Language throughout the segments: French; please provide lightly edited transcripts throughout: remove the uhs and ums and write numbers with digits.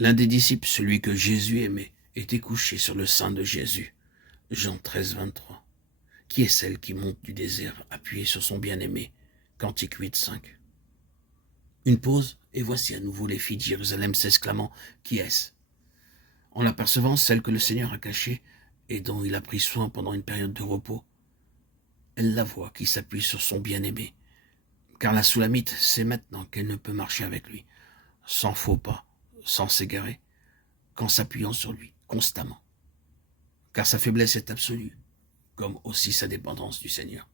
L'un des disciples, celui que Jésus aimait, était couché sur le sein de Jésus. Jean 13, 23. Qui est celle qui monte du désert, appuyée sur son bien-aimé? Cantique 8, 5. Une pause, et voici à nouveau les filles de Jérusalem s'exclamant « Qui est-ce » En l'apercevant, celle que le Seigneur a cachée et dont il a pris soin pendant une période de repos, elle la voit qui s'appuie sur son bien-aimé. Car la Soulamite sait maintenant qu'elle ne peut marcher avec lui, sans faux pas, sans s'égarer, qu'en s'appuyant sur lui, constamment. Car sa faiblesse est absolue, comme aussi sa dépendance du Seigneur.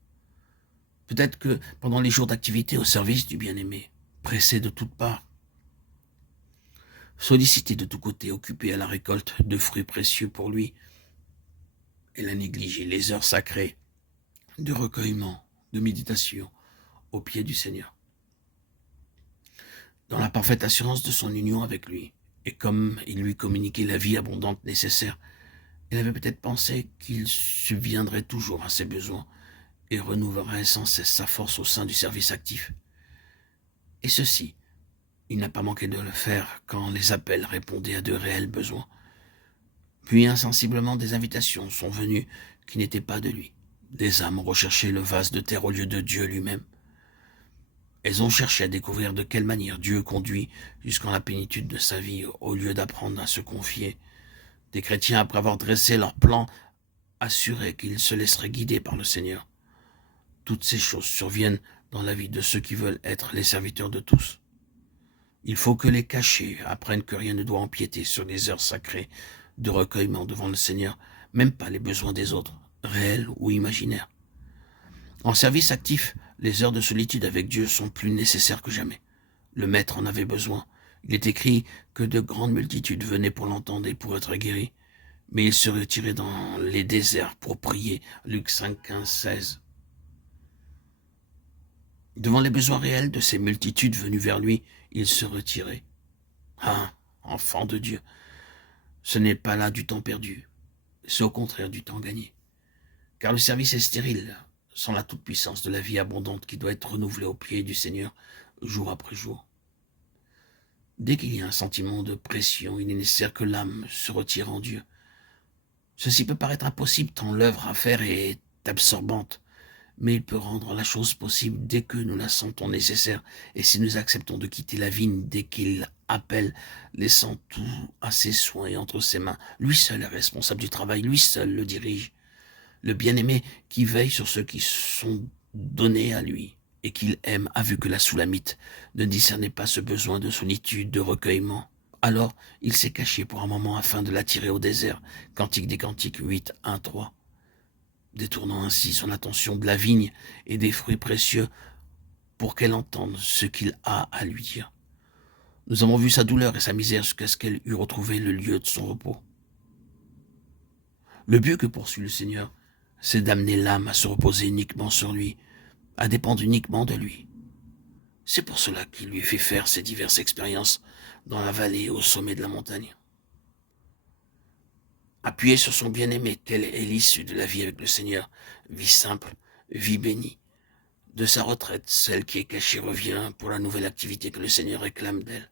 Peut-être que pendant les jours d'activité au service du bien-aimé, pressée de toutes parts, sollicitée de tous côtés, occupée à la récolte de fruits précieux pour lui, elle a négligé les heures sacrées de recueillement, de méditation au pied du Seigneur. Dans la parfaite assurance de son union avec lui, et comme il lui communiquait la vie abondante nécessaire, elle avait peut-être pensé qu'il subviendrait toujours à ses besoins et renouvellerait sans cesse sa force au sein du service actif. Et ceci, il n'a pas manqué de le faire quand les appels répondaient à de réels besoins. Puis insensiblement des invitations sont venues qui n'étaient pas de lui. Des âmes ont recherché le vase de terre au lieu de Dieu lui-même. Elles ont cherché à découvrir de quelle manière Dieu conduit jusqu'en la plénitude de sa vie au lieu d'apprendre à se confier. Des chrétiens, après avoir dressé leur plan, assuraient qu'ils se laisseraient guider par le Seigneur. Toutes ces choses surviennent dans la vie de ceux qui veulent être les serviteurs de tous. Il faut que les cachés apprennent que rien ne doit empiéter sur les heures sacrées de recueillement devant le Seigneur, même pas les besoins des autres, réels ou imaginaires. En service actif, les heures de solitude avec Dieu sont plus nécessaires que jamais. Le Maître en avait besoin. Il est écrit que de grandes multitudes venaient pour l'entendre et pour être guéris, mais il se retirait dans les déserts pour prier. Luc 5, 15, 16. Devant les besoins réels de ces multitudes venues vers lui, il se retirait. Ah, enfant de Dieu, ce n'est pas là du temps perdu, c'est au contraire du temps gagné. Car le service est stérile, sans la toute-puissance de la vie abondante qui doit être renouvelée au pied du Seigneur, jour après jour. Dès qu'il y a un sentiment de pression, il est nécessaire que l'âme se retire en Dieu. Ceci peut paraître impossible tant l'œuvre à faire est absorbante, mais il peut rendre la chose possible dès que nous la sentons nécessaire et si nous acceptons de quitter la vigne dès qu'il appelle, laissant tout à ses soins et entre ses mains. Lui seul est responsable du travail, lui seul le dirige. Le bien-aimé qui veille sur ceux qui sont donnés à lui et qu'il aime a vu que la Soulamite ne discernait pas ce besoin de solitude, de recueillement. Alors, il s'est caché pour un moment afin de l'attirer au désert. Cantique des Cantiques 8, 1, 3. Détournant ainsi son attention de la vigne et des fruits précieux pour qu'elle entende ce qu'il a à lui dire. Nous avons vu sa douleur et sa misère jusqu'à ce qu'elle eût retrouvé le lieu de son repos. Le but que poursuit le Seigneur, c'est d'amener l'âme à se reposer uniquement sur lui, à dépendre uniquement de lui. C'est pour cela qu'il lui fait faire ces diverses expériences dans la vallée et au sommet de la montagne. Appuyé sur son bien-aimé, telle est l'issue de la vie avec le Seigneur, vie simple, vie bénie. De sa retraite, celle qui est cachée revient pour la nouvelle activité que le Seigneur réclame d'elle.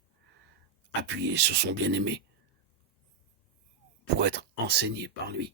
Appuyé sur son bien-aimé pour être enseigné par lui.